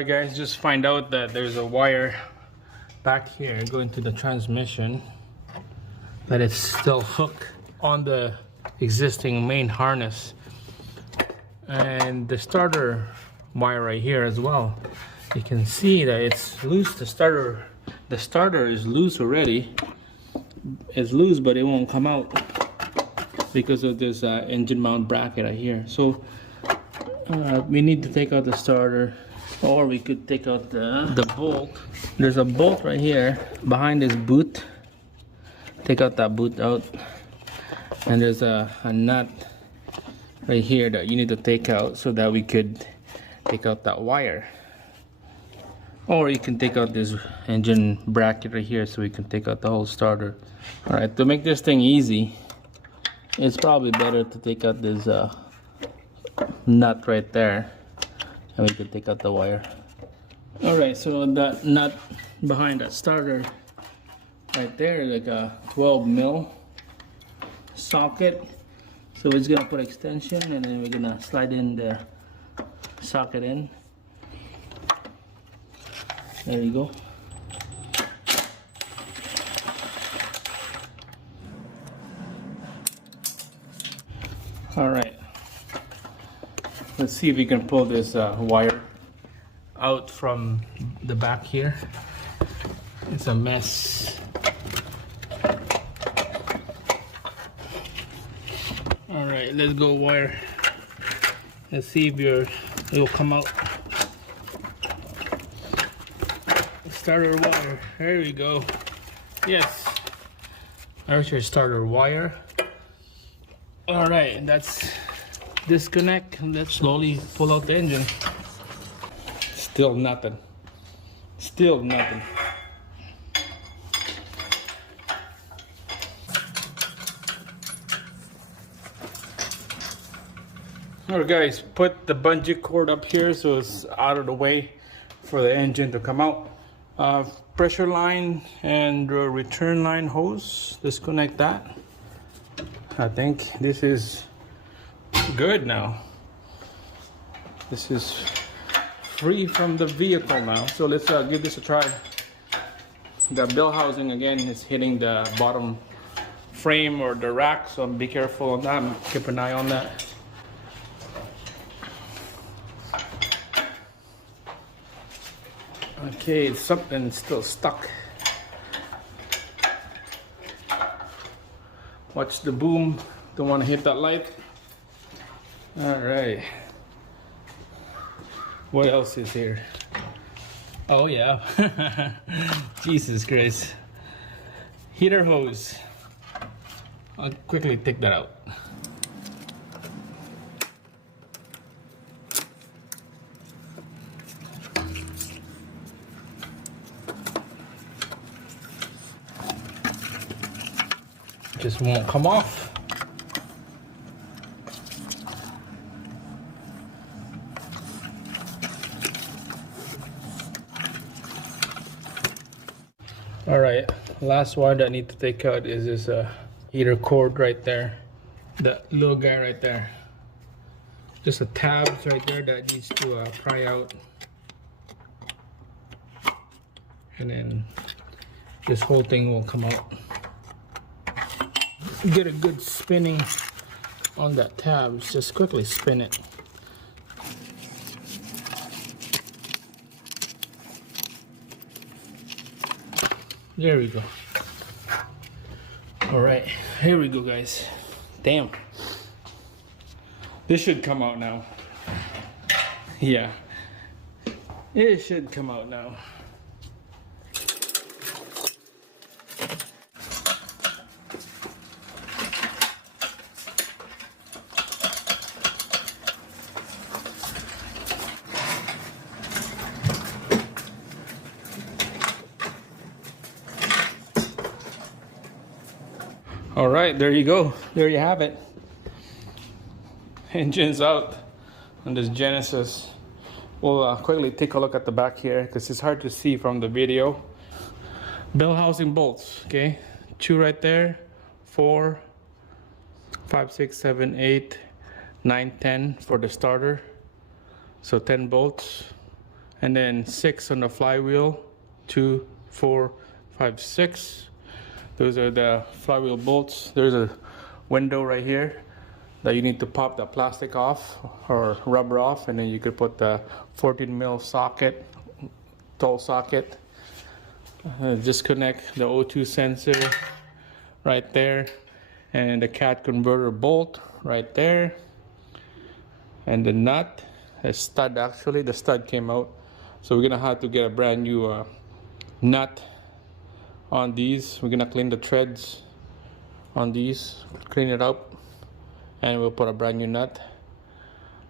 Alright guys, just find out that there's a wire back here going to the transmission that is still hooked on the existing main harness, and the starter wire right here as well. You can see that it's loose. The starter is loose already. It's loose, but it won't come out because of this engine mount bracket right here. So we need to take out the starter, or we could take out the bolt. There's a bolt right here behind this boot. Take out that boot out, and there's a nut right here that you need to take out so that we could take out that wire. Or you can take out this engine bracket right here so we can take out the whole starter. Alright, to make this thing easy, it's probably better to take out this nut right there, and we can take out the wire. Alright, so that nut behind that starter right there, like a 12 mil socket. So it's gonna put extension, and then we're gonna slide in the socket in. There you go. Alright, let's see if we can pull this wire out from the back here. It's a mess. Alright, let's go wire. Let's see if it will come out. Starter wire. There we go. Yes. There's your starter wire. Alright, that's disconnect. Let's slowly pull out the engine. Still nothing. Still nothing. Alright guys, put the bungee cord up here so it's out of the way for the engine to come out. Pressure line and the return line hose, disconnect that. I think this is good now. This is free from the vehicle now. So let's give this a try. The bell housing again is hitting the bottom frame or the rack, so be careful on that. Keep an eye on that. Okay, something still stuck. Watch the boom. Don't want to hit that light. Alright. What else is here? Oh yeah. Jesus Christ. Heater hose. I'll quickly take that out. Just won't come off. All right, last one that I need to take out is this heater cord right there, the little guy right there. Just a tabs right there that needs to pry out, and then this whole thing will come out. Get a good spinning on that tab. Just quickly spin it. There we go. All right, here we go, guys. Damn, this should come out now. Yeah, it should come out now. All right, there you go. There you have it. Engine's out on this Genesis. We'll quickly take a look at the back here because it's hard to see from the video. Bell housing bolts, okay? 2 right there, 4, 5, 6, 7, 8, 9, 10 for the starter. So 10 bolts. and then 6 on the flywheel. 2, 4, 5, 6. Those are the flywheel bolts. There's a window right here that you need to pop the plastic off or rubber off, and then you could put the 14 mil socket, tall socket. Disconnect the O2 sensor right there, and the cat converter bolt right there, and the nut, a stud. Actually the stud came out, so we're gonna have to get a brand new nut on these. We're gonna clean the treads on these, clean it up, and we'll put a brand new nut.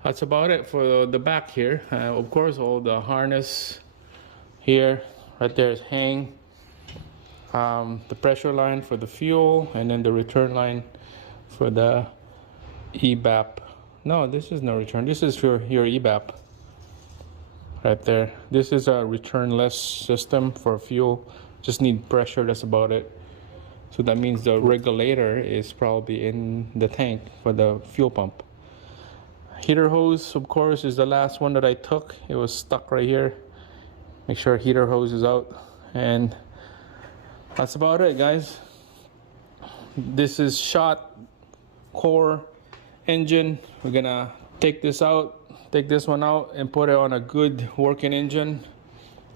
That's about it for the back here. Of course, all the harness here, right there is hang. The pressure line for the fuel, and then the return line for the EBAP. No, this is no return. This is for your EBAP right there. This is a returnless system for fuel. Just need pressure, that's about it. So that means the regulator is probably in the tank for the fuel pump. Heater hose, of course, is the last one that I took. It was stuck right here. Make sure heater hose is out, and that's about it, guys. This is shot core engine. We're gonna take this out, take this one out, and put it on a good working engine,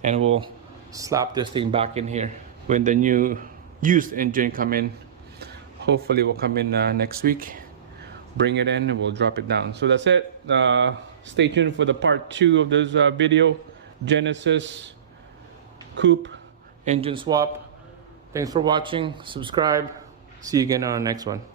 and we'll slap this thing back in here when the new used engine come in. Hopefully will come in next week. Bring it in and we'll drop it down. So that's it. Stay tuned for the part 2 of this video. Genesis coupe engine swap. Thanks for watching. Subscribe. See you again on the next one.